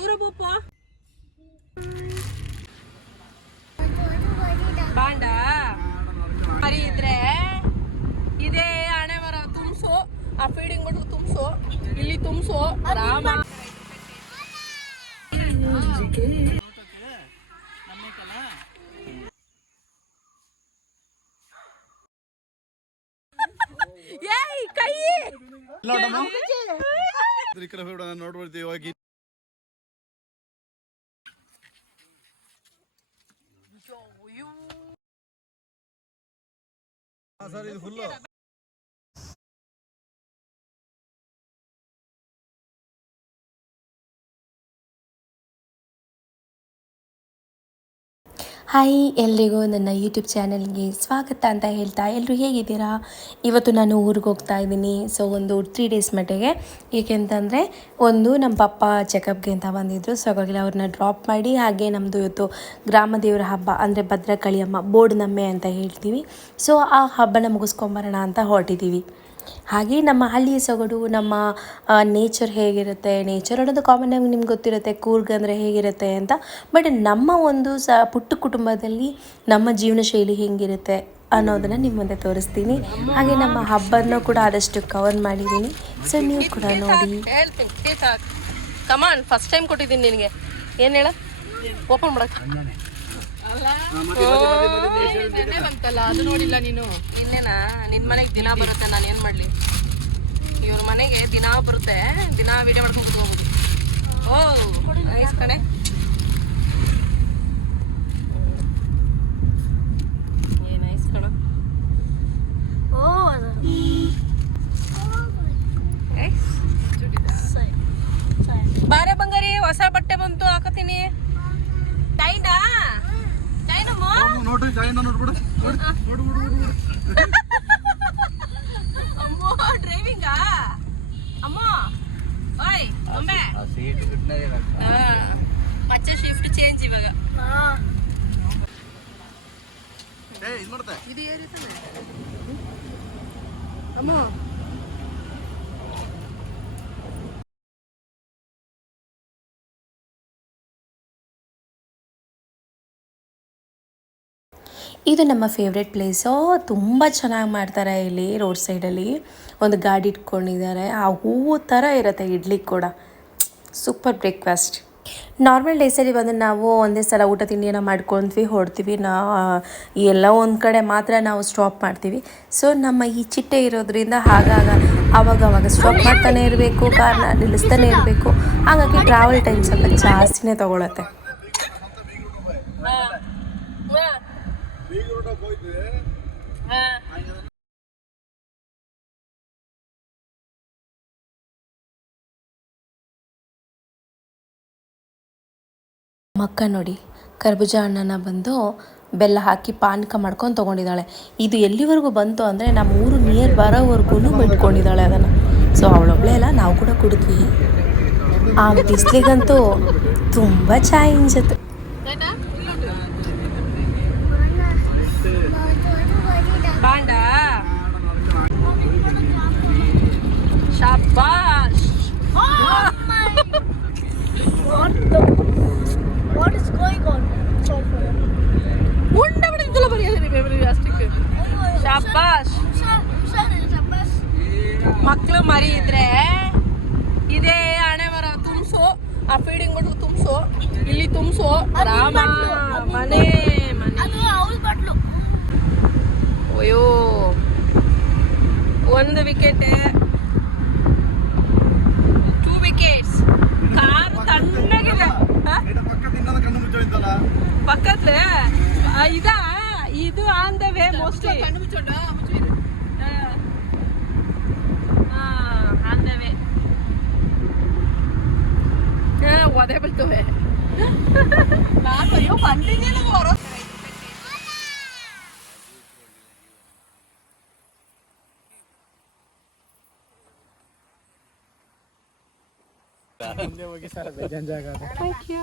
ದೂರ ಬೋಪ ಬಾಂಡ ಮರಿ ಇದ್ರೆ ಇದೇ ಹಣೆ ಮರ ತುಂಬಿಸು ಆ ಫೀಡಿಂಗ್ ಬಿಟ್ಟು ತುಂಬಿಸು ಇಲ್ಲಿ ತುಂಬಿಸು ರಾಮ. ಏಯ್ ಕೈ. ಬೇಡ ನೋಡ್ಬಿಡ್ತೀವಿ ಹೋಗಿ. ಸರ್ ಇದು ಹಾಯ್, ಎಲ್ರಿಗೂ ನನ್ನ ಯೂಟ್ಯೂಬ್ ಚಾನಲ್ಗೆ ಸ್ವಾಗತ ಅಂತ ಹೇಳ್ತಾ ಎಲ್ಲರೂ ಹೇಗಿದ್ದೀರಾ? ಇವತ್ತು ನಾನು ಊರಿಗೆ ಹೋಗ್ತಾ ಇದ್ದೀನಿ. ಸೊ ಒಂದು ತ್ರೀ ಡೇಸ್ ಮಟ್ಟಿಗೆ. ಏಕೆಂತಂದರೆ ಒಂದು ನಮ್ಮ ಪಪ್ಪ ಚೆಕಪ್ಗೆ ಅಂತ ಬಂದಿದ್ದರು ಸೊ ಹಾಗಾಗಿ ಅವ್ರನ್ನ ಡ್ರಾಪ್ ಮಾಡಿ, ಹಾಗೆ ನಮ್ಮದು ಇವತ್ತು ಗ್ರಾಮ ದೇವರ ಹಬ್ಬ, ಅಂದರೆ ಭದ್ರಕಳಿಯಮ್ಮ ಅಮ್ಮ ಬೋರ್ಡ್ನಮ್ಮೆ ಅಂತ ಹೇಳ್ತೀವಿ. ಸೊ ಆ ಹಬ್ಬನ ಮುಗಿಸ್ಕೊಂಬರೋಣ ಅಂತ ಹೊರಟಿದ್ದೀವಿ. ಹಾಗೆ ನಮ್ಮ ಹಳ್ಳಿಯ ಸೊಗಡು ನಮ್ಮ ನೇಚರ್ ಹೇಗಿರುತ್ತೆ ನೇಚರ್ ಅನ್ನೋದು ಕಾಮನ್ ಆಗಿ ನಿಮ್ಗೆ ಗೊತ್ತಿರುತ್ತೆ ಕೂರ್ಗ್ ಅಂದರೆ ಹೇಗಿರುತ್ತೆ ಅಂತ. ಬಟ್ ನಮ್ಮ ಒಂದು ಸ ಪುಟ್ಟ ಕುಟುಂಬದಲ್ಲಿ ನಮ್ಮ ಜೀವನ ಶೈಲಿ ಹೇಗಿರುತ್ತೆ ಅನ್ನೋದನ್ನು ನಿಮ್ಮ ಮುಂದೆ ತೋರಿಸ್ತೀನಿ. ಹಾಗೆ ನಮ್ಮ ಹಬ್ಬನ ಕೂಡ ಆದಷ್ಟು ಕವರ್ ಮಾಡಿದ್ದೀನಿ. ಸೊ ನೀವು ಕೂಡ ನೋಡಿ. ಹೇಳ್ತೀನಿ ಕಮಾನ್ ಫಸ್ಟ್ ಟೈಮ್ ಕೊಟ್ಟಿದ್ದೀನಿ ನಿನಗೆ. ಏನು ಹೇಳ? ಓಪನ್ ಮಾಡಕ್ ಬಂತಲ್ಲ ಅದು ನೋಡಿಲ್ಲ ನೀನು. ಇನ್ನೇನಾ ನಿನ್ ಮನೆಗೆ ದಿನ ಬರುತ್ತೆ ನಾನು ಏನ್ ಮಾಡ್ಲಿ? ಇವ್ರ ಮನೆಗೆ ದಿನ ಬರುತ್ತೆ ದಿನ ವಿಡಿಯೋ ಮಾಡ್ಕೊಂಡು ಕುತ್ಕೋಬೋದು ಓ ನೈಸ್ ಕಣೆ ಏ ನೈಸ್ ಕಣ ಬಾರೆ ಬಂಗಾರಿ ಹೊಸ ಬಟ್ಟೆ ಬಂತು ಹಾಕತೀನಿ ಟೈನಾ ಟೈನಮ್ಮ ನೋಡ್ರಿ ಜಾಯಿನ್ ನೋಡ್ಬಿಡು ನೋಡಿ ನೋಡು ನೋಡು ನೋಡು ಅಮ್ಮೋ ಡ್ರೈವಿಂಗಾ ಅಮ್ಮ ಓಯ್ ಒಮ್ಮೆ ಅಚ್ಚ ಶಿಫ್ಟ್ ಚೇಂಜ್ ಇವಾಗ. ಏ ಇದು ಮಾಡ್ತಾ. ಇದು ಏರಿತಾನೆ ಅಮ್ಮ. ಇದು ನಮ್ಮ ಫೇವ್ರೆಟ್ ಪ್ಲೇಸು ತುಂಬ ಚೆನ್ನಾಗಿ ಮಾಡ್ತಾರೆ ಇಲ್ಲಿ ರೋಡ್ ಸೈಡಲ್ಲಿ ಒಂದು ಗಾಡಿ ಇಟ್ಕೊಂಡಿದ್ದಾರೆ. ಆ ಹೂವು ಥರ ಇರುತ್ತೆ ಇಡ್ಲಿ ಕೂಡ. ಸೂಪರ್ ಬ್ರೇಕ್ಫಾಸ್ಟ್ ನಾರ್ಮಲ್ ಡೇಸಲ್ಲಿ ಬಂದು ನಾವು ಒಂದೇ ಸಲ ಊಟ ತಿಂಡಿಯನ್ನು ಮಾಡ್ಕೊತೀವಿ ಹೊಡ್ತೀವಿ. ನಾ ಎಲ್ಲ ಒಂದು ಕಡೆ ಮಾತ್ರ ನಾವು ಸ್ಟಾಪ್ ಮಾಡ್ತೀವಿ. ಸೊ ನಮ್ಮ ಈ ಚಿಟ್ಟೆ ಇರೋದ್ರಿಂದ ಆಗಾಗ ಆವಾಗ ಅವಾಗ ಸ್ಟಾಪ್ ಮಾಡ್ತಾನೆ ಇರಬೇಕು ಕಾರ್ನ ನಿಲ್ಲಿಸ್ತಾನೆ ಇರಬೇಕು. ಹಾಗಾಗಿ ಟ್ರಾವೆಲ್ ಟೈಮ್ ಸ್ವಲ್ಪ ಜಾಸ್ತಿನೇ ತೊಗೊಳತ್ತೆ. ಮಕ್ಕ ನೋಡಿ ಕರ್ಬೂಜ ಹಣ್ಣನ್ನು ಬಂದು ಬೆಲ್ಲ ಹಾಕಿ ಪಾನಕ ಮಾಡ್ಕೊಂಡು ತೊಗೊಂಡಿದ್ದಾಳೆ. ಇದು ಎಲ್ಲಿವರೆಗೂ ಬಂತು ಅಂದರೆ ನಮ್ಮ ಊರು ನಿಯರ್ ಬರೋವರೆಗೂ ಬಿಟ್ಕೊಂಡಿದ್ದಾಳೆ ಅದನ್ನು. ಸೊ ಅವಳೊಬ್ಳೆ ಅಲ್ಲ ನಾವು ಕೂಡ ಕುಡಿದ್ವಿ. ಆ ಬಿಸಿಲಿಗಂತೂ ತುಂಬ ಚಾಯ್ ಅನ್ಸುತ್ತೆ. ಬಾಂಡ? ಶಾಬಾಷ್. What is going on? ಉಂಡ ಬಿಡಿದ್ದಲ್ಲ ಬರೆಯೋದ್ರಿ ಮೆಮರಿ ಅಷ್ಟಕ್ಕೆ ಶಾಬಾಷ್ ಮಕ್ಳು ಮರಿ ಇದ್ರೆ ಇದೇ ಹಣೆ ಮರ ತುಂಬಿಸು. ಆ ಫೀಡಿಂಗ್ ಬಿಟ್ಟು ತುಂಬಿಸು. ಇಲ್ಲಿ ತುಂಬಿಸು. ರಾಮ ಮನೆ ಮನೆ. ಅಯ್ಯೋ ಒಂದು ವಿಕೆಟ್ ಟೂ ವಿಕೆಟ್ಸ್ ಕಾರ್ ತಣ್ಣಗಿದೆ. ಹ? ಇದು ಪಕ್ಕ ತಿನ್ನದ ಕಣ್ಣು ಮುಚ್ಚೋಯ್ತಲ್ಲ? ಪಕ್ಕತ್ಲೆ ಆ, ಇದಾ? ಇದು on the way mostly on the way ಒದೆ ಬೀಳ್ತವೆ ನಾನು ಅಯ್ಯೋ ಬಂದಿದ್ದೀನಿ ಬರೋ ಥ್ಯಾಂಕ್ ಯು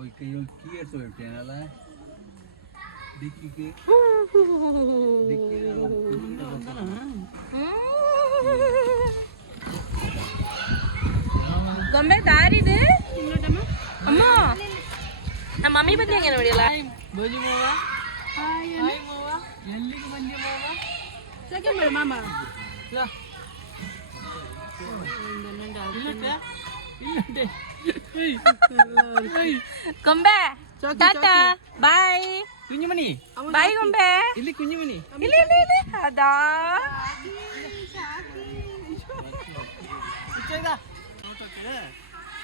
ಓ ಈ ಕೈ ಕೀರ್ಸು ಬಿಟ್ಟೇನಲ್ಲ ದಿಕ್ಕಿಗೆ ಗೊಂಬೆ ದಾರಿದೆ ಅಮ್ಮ ನಮ್ಮ ಮಮ್ಮಿ ಬಂದಿ ಹಂಗೆ ನೋಡಿಲ್ಲ ಗೊಂಬೆ. ಟಾಟಾ ಬಾಯ್. ಕುಂಜುಮಣಿ. ಬಾಯ್ ಗೊಂಬೆ. ಇಲ್ಲಿ ಕುಂಜುಮಣಿ. ಇಲ್ಲಿ ಇಲ್ಲಿ ಇಲ್ಲಿ. ಅದಾ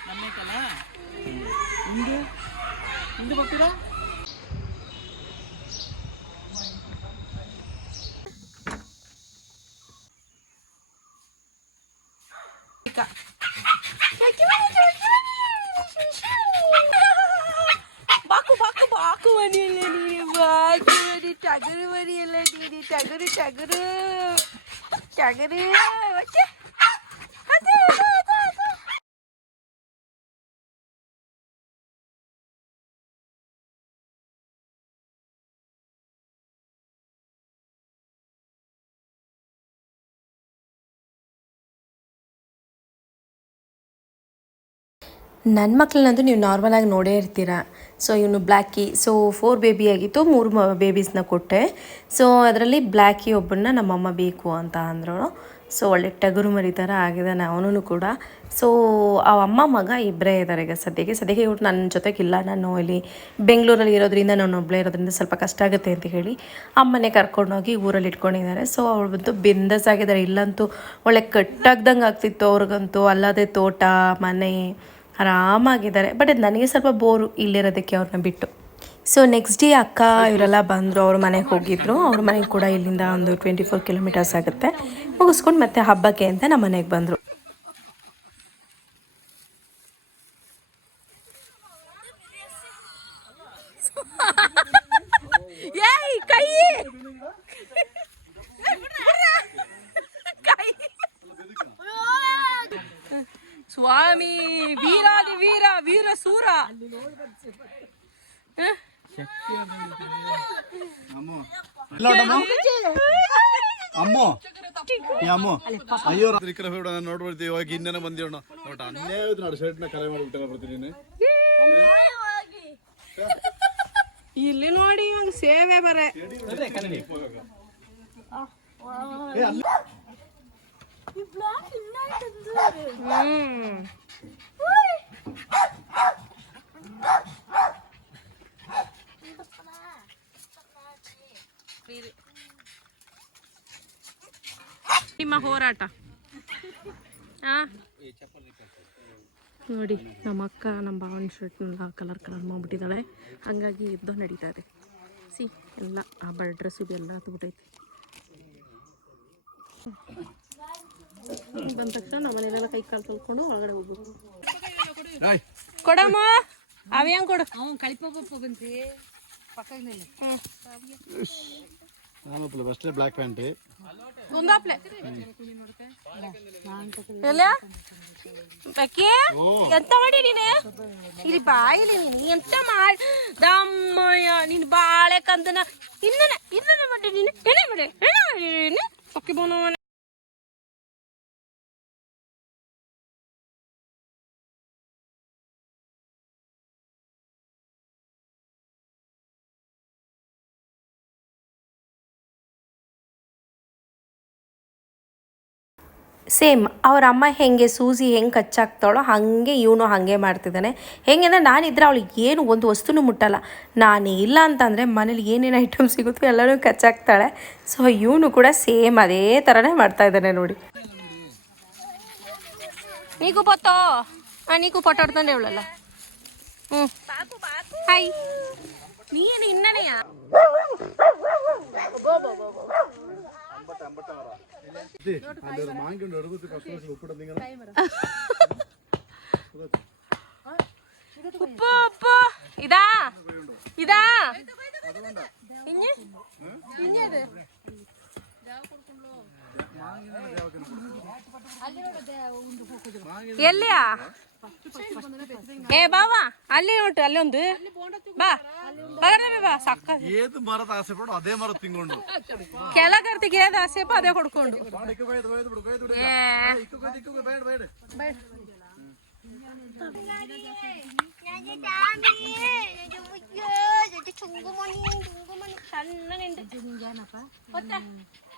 ನಮ್ಮೈತಲ್ಲ ಹಿಂದೂ? ಹಿಂದೂ ಬರ್ತೀರಾ? ನೀನು ಟಗರು ಟಗರು ನನ್ನ ಮಕ್ಕಳನ್ನಂತೂ ನೀವು ನಾರ್ಮಲಾಗಿ ನೋಡೇ ಇರ್ತೀರ? ಸೊ ಇವನು ಬ್ಲ್ಯಾಕಿ ಸೊ ಫೋರ್ ಬೇಬಿ ಆಗಿತ್ತು, ಮೂರು ಬೇಬೀಸ್ನ ಕೊಟ್ಟೆ. ಸೊ ಅದರಲ್ಲಿ ಬ್ಲ್ಯಾಕಿ ಒಬ್ಬನ್ನ ನಮ್ಮಮ್ಮ ಬೇಕು ಅಂತ ಅಂದರು. ಸೊ ಒಳ್ಳೆ ಟಗರು ಮರಿ ಥರ ಆಗಿದ್ದಾನೆ ಅವನು ಕೂಡ. ಸೊ ಆ ಅಮ್ಮ ಮಗ ಇಬ್ಬರೇ ಇದ್ದಾರೆ ಈಗ ಸದ್ಯಕ್ಕೆ. ಸದ್ಯಕ್ಕೆ ಇವ್ರು ನನ್ನ ಜೊತೆಗಿಲ್ಲ, ನಾನು ಇಲ್ಲಿ ಬೆಂಗಳೂರಲ್ಲಿ ಇರೋದ್ರಿಂದ ನಾನು ಒಬ್ಬಳೇ ಇರೋದ್ರಿಂದ ಸ್ವಲ್ಪ ಕಷ್ಟ ಆಗುತ್ತೆ ಅಂತ ಹೇಳಿ ಅಮ್ಮನೇ ಕರ್ಕೊಂಡೋಗಿ ಊರಲ್ಲಿ ಇಟ್ಕೊಂಡಿದ್ದಾರೆ. ಸೊ ಅವಳು ಬಂತು ಬಿಂದಸ್ ಆಗಿದ್ದಾರೆ. ಇಲ್ಲಂತೂ ಒಳ್ಳೆ ಕಟ್ಟಾಗ್ದಂಗೆ ಆಗ್ತಿತ್ತು ಅವ್ರಿಗಂತೂ. ಅಲ್ಲದೆ ತೋಟ, ಮನೆ ಆರಾಮಾಗಿದ್ದಾರೆ. ಬಟ್ ಅದು ನನಗೆ ಸ್ವಲ್ಪ ಬೋರು ಇಲ್ಲಿರೋದಕ್ಕೆ ಅವ್ರನ್ನ ಬಿಟ್ಟು. ಸೊ ನೆಕ್ಸ್ಟ್ ಡೇ ಅಕ್ಕ ಇವರೆಲ್ಲ ಬಂದರು, ಅವ್ರ ಮನೆಗೆ ಹೋಗಿದ್ರು. ಅವ್ರ ಮನೆಗೆ ಕೂಡ ಇಲ್ಲಿಂದ ಒಂದು ಟ್ವೆಂಟಿ ಫೋರ್ ಕಿಲೋಮೀಟರ್ಸ್ ಆಗುತ್ತೆ. ಮುಗಿಸ್ಕೊಂಡು ಮತ್ತೆ ಹಬ್ಬಕ್ಕೆ ಅಂತ ನಮ್ಮ ಮನೆಗೆ ಬಂದರು ಏಯ್ ಕೈ ಕೈ ಸ್ವಾಮಿ ವೀರಾದಿ ವೀರ ವೀರ ಸೂರ. ನೋಡ್ಬಿಡ್ತೀವಿ ಇನ್ನೇನ ಬಂದಿವಣ ನೋಟ ಅನ್ನೇ ನೋಡಿ ಶರ್ಟ್ನ ಕರೆ ಮಾಡಿಬಿಟ್ಟೆ ಬರ್ತೀನಿ ನೀನು ಇಲ್ಲಿ ನೋಡಿ ಇವಾಗ ಸೇವೆ ಬರೆ. ನಿಮ್ಮ ಹೋರಾಟ. ನೋಡಿ, ನಮ್ಮ ಅಕ್ಕ, ನಮ್ಮ ಭಾವನ ಶರ್ಟ್ನೆಲ್ಲ ಕಲರ್ ಕಲರ್ ಮಾಡಿಬಿಟ್ಟಿದ್ದಾಳೆ. ಹಾಗಾಗಿ ಇದ್ದು ನಡೀತಾ ಇದೆ. ಸಿ, ಎಲ್ಲ ಆ ಬಳ ಡ್ರೆಸ್ ಇದೆಲ್ಲ ತಗೋತೈತಿ. ಬಂದ ತಕ್ಷಣ ನಮ್ಮ ಮನೆಯಲ್ಲೆಲ್ಲ ಕೈ ಕಾಲು ತೊಳ್ಕೊಂಡು ಒಳಗಡೆ ಹೋಗ್ಬೇಕು. ಕೊಡಮ್ಮ ಅವ್ಯಾಂಗ ಕೊಡು. ನಾನು ಅಷ್ಟೇ ಬ್ಲ್ಯಾಕ್ ಪ್ಯಾಂಟ್ ಕುಂದಾಪ್ಲೆ ಎಲ್ಲ? ಬೆಕ್ಕಿ ಎಂತ ಮಾಡಿ ನೀನೆ? ಇಲ್ಲಿ ಬಾಯಿಲಿ ನೀನು ಎಂತ ಮಾಡಿ? ದಮ್ಮಯ್ಯ ನೀನು ಬಾಳೆ ಕಂದನ. ಇನ್ನನೆ ಇನ್ನನೆ ಮಾಡಿ ನೀನು. ಏನೇ ಮಾಡಿ? ಏನೇ ಮಾಡಿ ನೀನು? ಪಕ್ಕಿ ಬೋನವನ ಸೇಮ್ ಅವ್ರ ಅಮ್ಮ ಹೆಂಗೆ ಸೂಸಿ ಹೆಂಗೆ ಕಚ್ಚಾಕ್ತಾಳೋ ಹಾಗೆ ಇವನು ಹಾಗೆ ಮಾಡ್ತಿದ್ದಾನೆ. ಹೆಂಗೆಂದ್ರೆ ನಾನಿದ್ರೆ ಅವಳಿಗೆ ಏನು ಒಂದು ವಸ್ತುನೂ ಮುಟ್ಟಲ್ಲ. ನಾನೇ ಇಲ್ಲ ಅಂತಂದರೆ ಮನೇಲಿ ಏನೇನು ಐಟಮ್ ಸಿಗುತ್ತೋ ಎಲ್ಲನೂ ಕಚ್ಚಾಕ್ತಾಳೆ ಸೊ ಇವನು ಕೂಡ ಸೇಮ್ ಅದೇ ಥರನೇ ಮಾಡ್ತಾ ಇದ್ದಾನೆ ನೋಡಿ. ನೀಗು ಬತ್ತೋ ಹಾಂ ನೀಗೂ ಪಟಾಡ್ತಾನೆ ಅವಳಲ್ಲ ಹ್ಞೂ ಹಾಯ್ ನೀನು ಇನ್ನನೆಯ? ഉപ്പ് ഉപ്പ്. ഇതാ. ഇതാ. ഇഞ്ഞ്? ഇഞ്ഞത്? ಎಲ್ಲಿಯಾ ಏ ಬಾವಾ ಅಲ್ಲೇ ಉಂಟು ಅಲ್ಲೊಂದು ಬಾ ಬಗಡನೆ ಬಾ ಸಕ್ಕ ಏದು ಮರದ ಆಸೆ ಪಡು ಅದೇ ಮರ ತಿಂಗೊಂಡು ಕೆಳಗರ್ತಿಗೆ ಏದು ಆಸೆ ಪಡು ಅದೇ ಕೊಡ್ಕೊಂಡು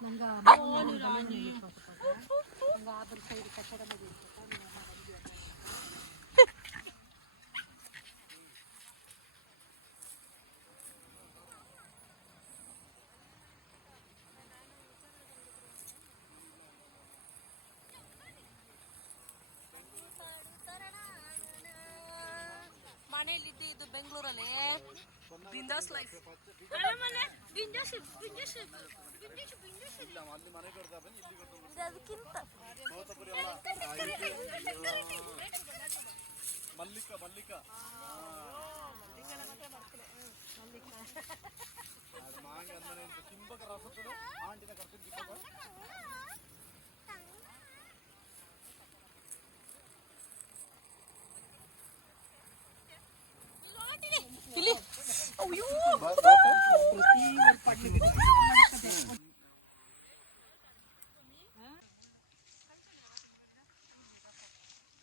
ನಂಗ ಬಿಂದಾಸ್ ಲೈಫ್ ಮಲ್ಲಿಕ ಮಲ್ಲಿಕ ಇಲ್ಲಿ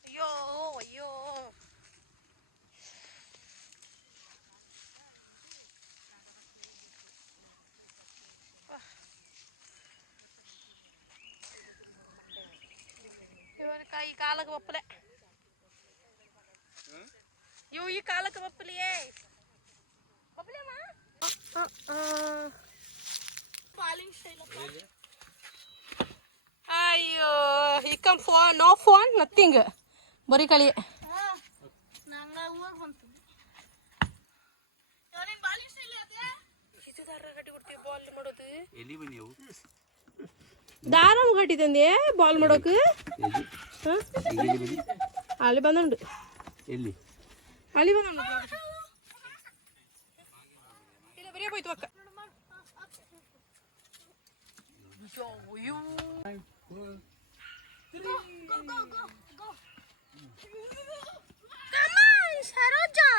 ಅಯ್ಯೋ ಅಯ್ಯೋ ಇವನ ಈ ಕಾಲಕ್ಕೆ ಒಪ್ಪಲೆ ಇವು ಈ ಕಾಲಕ್ಕೆ ಒಪ್ಪಲಿಯೇ ಒಪ್ಪಲೇಮ್ಮ ಅಯ್ಯೋ ಇಕ್ಕಂ come phone no phone nothing ಬರೀ ಕಳಿ. ದಾರ ಊರ್ ಬಂತು ಬಾಲ್ ಮಾಡೋದು ದಾರ ಬನ್ನಿ ಅವು ದಾರಂ ಕಟ್ಟಿದಂದೆ ಬಾಲ್ ಮಾಡೋಕೆ ಅಲ್ಲಿ ಬಂದುಂಡು ಅಲ್ಲಿ ಬಂದುಂಡು ಇಲ್ಲ ಬರೀ ಹೋಯ್ತು ಅಕ್ಕ ಸರೋಜಾ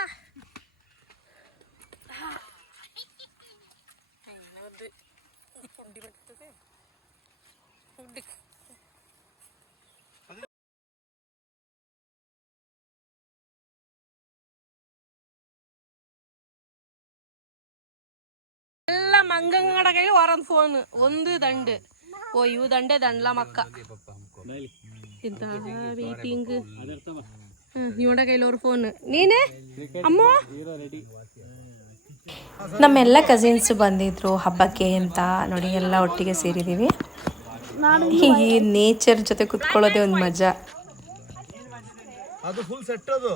ಮಂಗಂಗಡ ಕೈಲಿ ವಾರೊಂದು ಫೋನ್ ಒಂದು ದಂಡ. ಓ ಇವು ದಂಡೆ ದಂಡ್ಲ ಮಕ್ಕ. ಇಂತ ವೀಟಿಂಗ್ ಇವಡ ಕೈಲಿ ಅವ್ರ ಫೋನ್ ನೀನೇ? ಅಮ್ಮ? ನಮ್ಮೆಲ್ಲ ಕಸಿನ್ಸ್ ಬಂದಿದ್ರು ಹಬ್ಬಕ್ಕೆ ಅಂತ ನೋಡಿ ಎಲ್ಲ ಒಟ್ಟಿಗೆ ಸೇರಿದ್ದೀವಿ ಈ ನೇಚರ್ ಜೊತೆ ಕುತ್ಕೊಳ್ಳೋದೇ ಒಂದು ಮಜಾ. ಅದು ಫುಲ್ ಸೆಟ್ ಅದು.